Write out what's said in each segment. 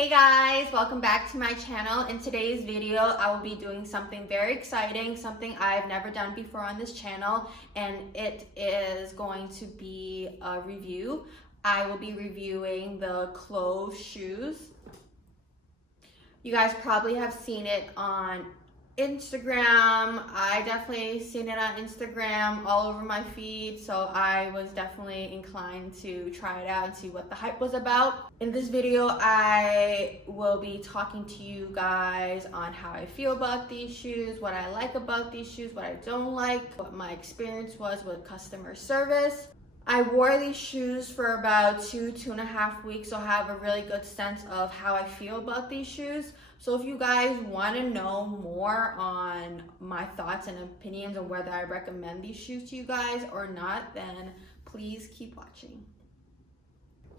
Hey guys, welcome back to my channel. In today's video, I will be doing something very exciting, something I've never done before on this channel, and it is going to be a review. I will be reviewing the CLOVE shoes. You guys probably have seen it on Instagram. I definitely seen it on Instagram all over my feed, so I was definitely inclined to try it out and see what the hype was about. In this video, I will be talking to you guys on how I feel about these shoes, what I like about these shoes, what I don't like, what my experience was with customer service. I wore these shoes for about two and a half weeks, so I have a really good sense of how I feel about these shoes. So if you guys want to know more on my thoughts and opinions on whether I recommend these shoes to you guys or not, then please keep watching.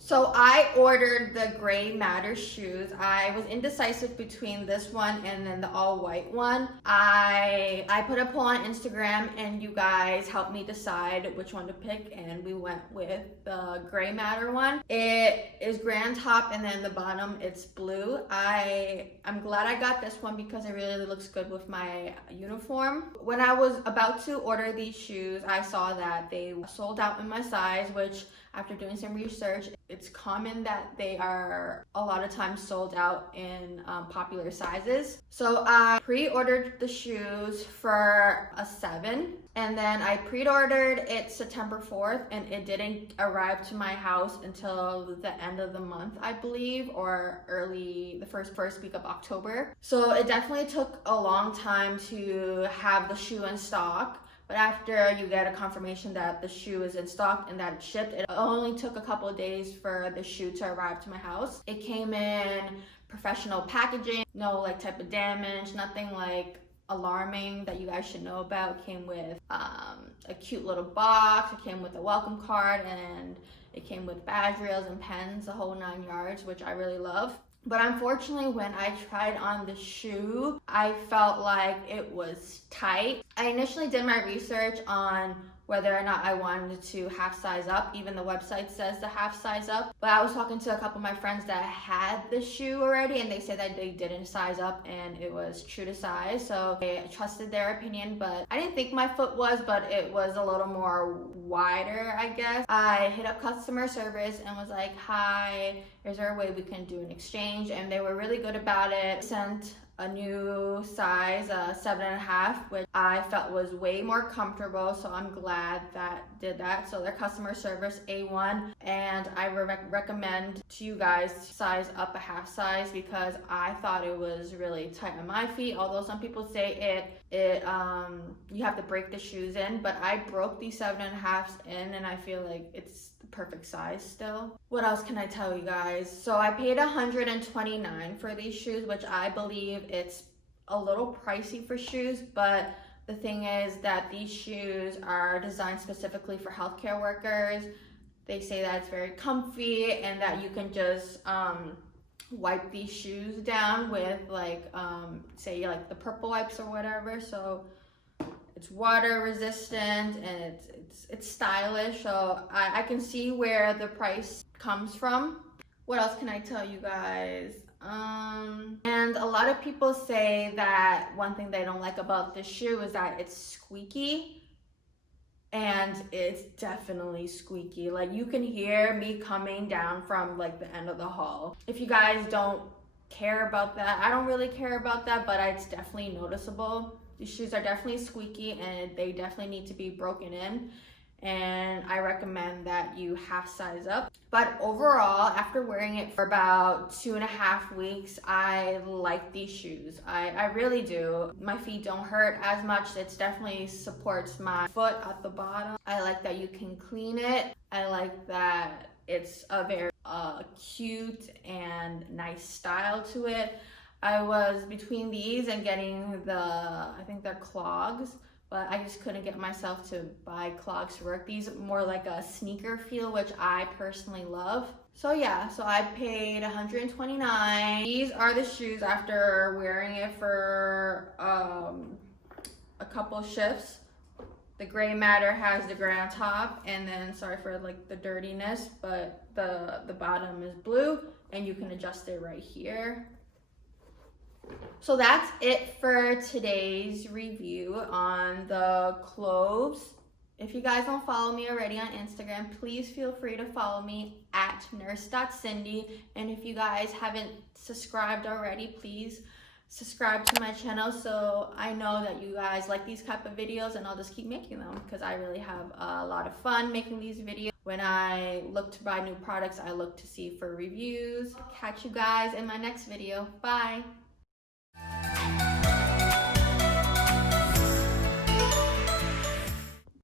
So I ordered the Gray Matter shoes. I was indecisive between this one and then the all white one. I put a poll on Instagram and you guys helped me decide which one to pick, and we went with the Gray Matter one. It is gray on top and then the bottom it's blue. I'm glad I got this one because it really looks good with my uniform. When I was about to order these shoes, I saw that they sold out in my size, which after doing some research, it's common that they are a lot of times sold out in popular sizes. So I pre-ordered the shoes for a 7, and then I pre-ordered it September 4th, and it didn't arrive to my house until the end of the month, I believe, or early the first week of October. So it definitely took a long time to have the shoe in stock. But after you get a confirmation that the shoe is in stock and that it's shipped, it only took a couple of days for the shoe to arrive to my house. It came in professional packaging, no like type of damage, nothing like alarming that you guys should know about. It came with a cute little box, it came with a welcome card, and it came with badge rails and pens, the whole 9 yards, which I really love. But unfortunately, when I tried on the shoe, I felt like it was tight. I initially did my research on whether or not I wanted to half size up. Even the website says to half size up. But I was talking to a couple of my friends that had the shoe already, and they said that they didn't size up and it was true to size. So I trusted their opinion, but I didn't think my foot was, but it was a little more wider, I guess. I hit up customer service and was like, hi, is there a way we can do an exchange? And they were really good about it. Sent a new size, 7.5, which I felt was way more comfortable, so I'm glad that did that. So their customer service A1, and I recommend to you guys to size up a half size because I thought it was really tight on my feet. Although some people say you have to break the shoes in, but I broke these 7.5s in, and I feel like it's the perfect size still. What else can I tell you guys? So I paid $129 for these shoes, which I believe it's a little pricey for shoes, but the thing is that these shoes are designed specifically for healthcare workers. They say that it's very comfy and that you can just wipe these shoes down with like say like the purple wipes or whatever. So it's water resistant and it's stylish, so I can see where the price comes from. What else can I tell you guys? And a lot of people say that one thing they don't like about this shoe is that it's squeaky, and it's definitely squeaky. Like you can hear me coming down from like the end of the hall. If you guys don't care about that, I don't really care about that, but it's definitely noticeable. These shoes are definitely squeaky and they definitely need to be broken in, and I recommend that you half size up. But overall, after wearing it for about 2.5 weeks, I like these shoes. I really do. My feet don't hurt as much. It definitely supports my foot at the bottom. I like that you can clean it. I like that it's a very cute and nice style to it. I was between these and getting I think they're clogs, but I just couldn't get myself to buy clogs to work. These are more like a sneaker feel, which I personally love. So yeah, so I paid $129. These are the shoes after wearing it for a couple shifts. The gray matter has the gray on top, and then sorry for like the dirtiness, but the bottom is blue, and you can adjust it right here. So that's it for today's review on the cloves. If you guys don't follow me already on Instagram, please feel free to follow me at Nurse.Cindy. And if you guys haven't subscribed already, please subscribe to my channel so I know that you guys like these type of videos, and I'll just keep making them because I really have a lot of fun making these videos. When I look to buy new products, I look to see for reviews. Catch you guys in my next video. Bye.